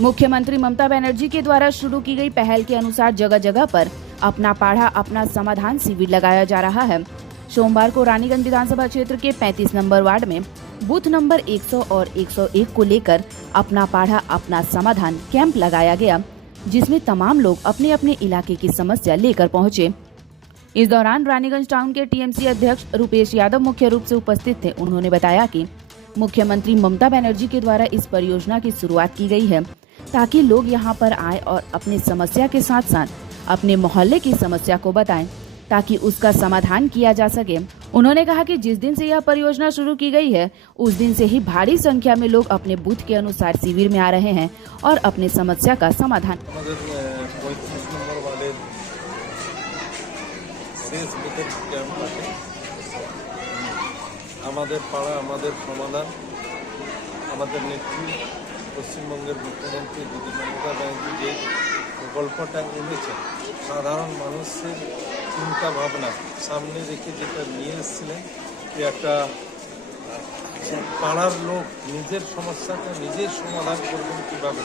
मुख्यमंत्री ममता बनर्जी के द्वारा शुरू की गई पहल के अनुसार जगह जगह पर अपना पाढ़ा अपना समाधान शिविर लगाया जा रहा है। सोमवार को रानीगंज विधानसभा क्षेत्र के 35 नंबर वार्ड में बूथ नंबर 100 और 101 को लेकर अपना पाढ़ा अपना समाधान कैंप लगाया गया, जिसमें तमाम लोग अपने अपने इलाके की समस्या लेकर पहुंचे। इस दौरान रानीगंज टाउन के टीएमसी अध्यक्ष रुपेश यादव मुख्य रूप से उपस्थित थे। उन्होंने बताया कि मुख्यमंत्री ममता बनर्जी के द्वारा इस परियोजना की शुरुआत की गई है ताकि लोग यहां पर आए और अपनी समस्या के साथ साथ अपने मोहल्ले की समस्या को बताएं ताकि उसका समाधान किया जा सके। उन्होंने कहा कि जिस दिन से यह परियोजना शुरू की गई है उस दिन से ही भारी संख्या में लोग अपने बूथ के अनुसार शिविर में आ रहे हैं और अपने समस्या का समाधान। পশ্চিমবঙ্গের মুখ্যমন্ত্রী দিদি মমতা ব্যানার্জি যে প্রকল্পটা এনেছে সাধারণ মানুষের চিন্তা ভাবনা সামনে রেখে যেটা নিয়ে এসেছিলেন যে একটা পাড়ার লোক নিজের সমস্যাটা নিজের সমাধান করবেন কীভাবে,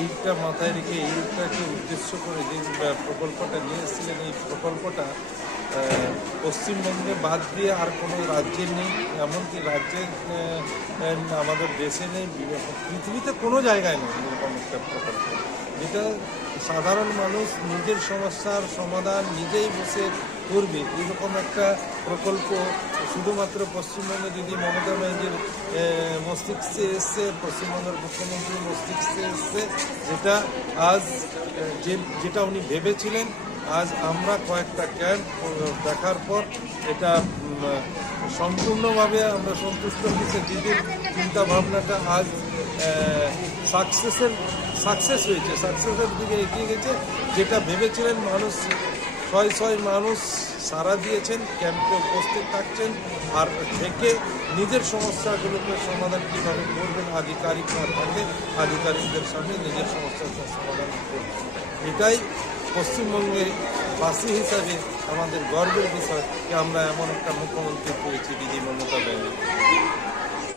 এইটা মাথায় রেখে এইটাকে উদ্দেশ্য করে যে প্রকল্পটা নিয়ে এসেছিলেন। এই প্রকল্পটা পশ্চিমবঙ্গে বাদ দিয়ে আর কোনো রাজ্যে নেই, এমনকি রাজ্যে আমাদের দেশে নেই, পৃথিবীতে কোনো জায়গায় নেই এরকম একটা প্রকল্প, যেটা সাধারণ মানুষ নিজের সমস্যার সমাধান নিজেই বসে করবে। এরকম একটা প্রকল্প শুধুমাত্র পশ্চিমবঙ্গে দিদি মমতা ব্যানার্জির মস্তিষ্কে এসছে, পশ্চিমবঙ্গের মুখ্যমন্ত্রীর মস্তিষ্কে এসছে, যেটা আজ যেটা উনি ভেবেছিলেন। আজ আমরা কয়েকটা ক্যাম্প দেখার পর এটা সম্পূর্ণভাবে আমরা সন্তুষ্ট হয়েছে। দিদির চিন্তা ভাবনাটা আজ সাকসেস হয়েছে, সাকসেসের দিকে এগিয়ে গেছে। যেটা ভেবেছিলেন মানুষ শয় মানুষ সাড়া দিয়েছেন, ক্যাম্পে উপস্থিত থাকছেন আর থেকে নিজের সমস্যাগুলোকে সমাধান কীভাবে করবেন আধিকারিকরা থাকে আধিকারিকদের সামনে নিজের সমস্যার সমাধান করবেন। এটাই পশ্চিমবঙ্গের বাসী হিসাবে আমাদের গর্বের বিষয় যে আমরা এমন একটা মুখ্যমন্ত্রী পেয়েছি দিদি মমতা ব্যানার্জি।